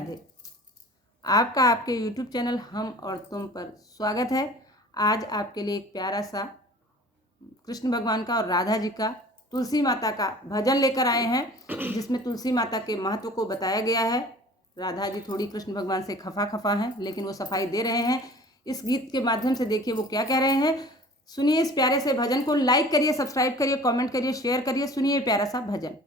राधे। आपका आपके YouTube channel हम और तुम पर स्वागत है। आज आपके लिए एक प्यारा सा कृष्ण भगवान का और राधा जी का तुलसी माता का भजन लेकर आए हैं, जिसमें तुलसी माता के महत्व को बताया गया है। राधा जी थोड़ी कृष्ण भगवान से खफा हैं, लेकिन वो सफाई दे रहे हैं। इस गीत के माध्यम से देखिए वो क्या कह रहे हैं। सुनिए इस प्यारे से भजन को। लाइक करिए, सब्सक्राइब करिए, कमेंट करिए, शेयर करिए। सुनिए प्यारा सा भजन।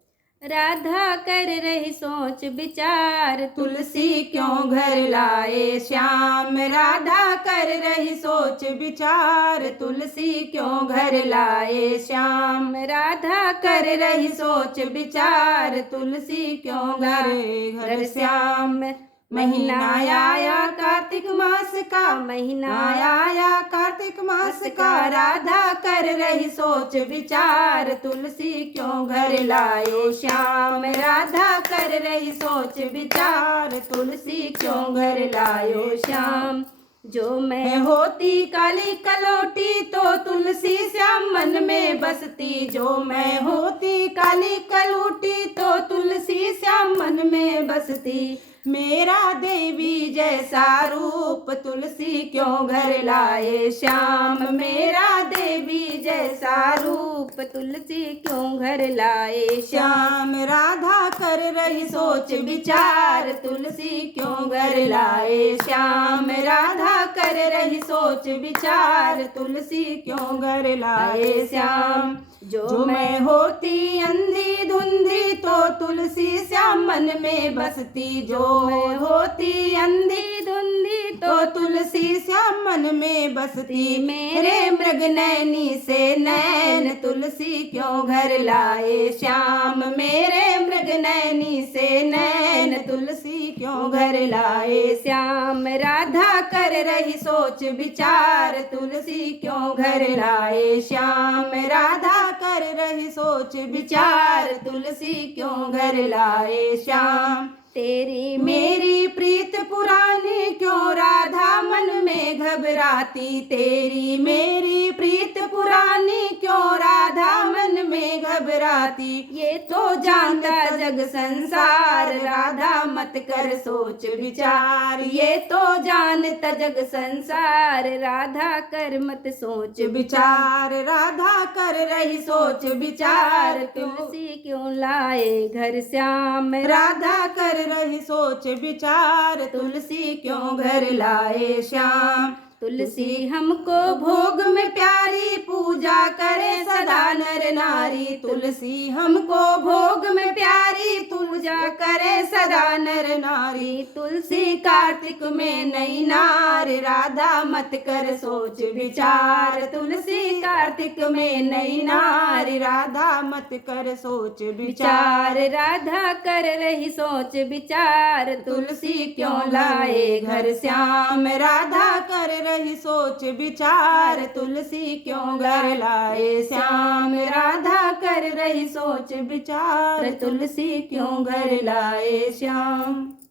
राधा कर रही सोच विचार, तुलसी क्यों घर लाए श्याम। राधा कर रही सोच विचार, तुलसी क्यों घर लाए श्याम। राधा कर रही सोच विचार, तुलसी क्यों घर श्याम। महीना आया कार्तिक मास का, महीना आया कार्तिक मास का। राधा कर रही सोच विचार, तुलसी क्यों घर लाए श्याम। राधा कर रही सोच विचार, तुलसी क्यों घर लायो श्याम। जो मैं होती काली कलौटी तो तुलसी श्याम मन में बसती। जो मैं होती काली कलौटी तो तुलसी श्याम मन में बसती। मेरा देवी जैसा रूप, तुलसी क्यों घर लाए श्याम। मेरा देवी जैसा रूप, तुलसी क्यों घर लाए श्याम। राधा कर रही सोच विचार, तुलसी क्यों घर लाए श्याम। राधा कर रही सोच विचार, तुलसी क्यों घर लाए श्याम। जो मैं होती अंधी धुंधी तो तुलसी श्याम मन में बसती। जो मैं होती अंधी धुंधी तो तुलसी श्याम मन में बसती। मेरे मृग नैनी से नैन, तुलसी क्यों घर लाए श्याम। मेरे मृग नैनी से नैन, तुलसी क्यों घर लाए श्याम। राधा कर रही सोच विचार, तुलसी क्यों घर लाए श्याम। राधा कर रही सोच विचार, तुलसी क्यों घर लाए श्याम। तेरी मेरी प्रीत पुरानी क्यों राधा मन में घबराती। तेरी मेरी प्रीत पुरानी क्यों राधा मन में घबराती। ये तो जानता जग संसार, राधा मत कर सोच विचार। ये तो जानता जग संसार, राधा कर मत सोच विचार। राधा कर रही सोच विचार, तुलसी क्यों लाए घर श्याम। राधा कर रही सोच विचार, तुलसी क्यों घर लाए श्याम। तुलसी हमको भोग में प्यारी, पूजा करे सदा नर नारी। तुलसी हमको भोग में प्यारी, पूजा करे सदा नर नारी। तुलसी कार्तिक में नई नार, राधा मत कर सोच विचार। तुलसी कार्तिक में नई नार, राधा मत कर सोच विचार। राधा कर रही सोच विचार, तुलसी क्यों लाए घर श्याम। राधा कर रही सोच विचार, तुलसी क्यों घर लाए श्याम। राधा कर रही सोच विचार, तुलसी क्यों घर लाए श्याम।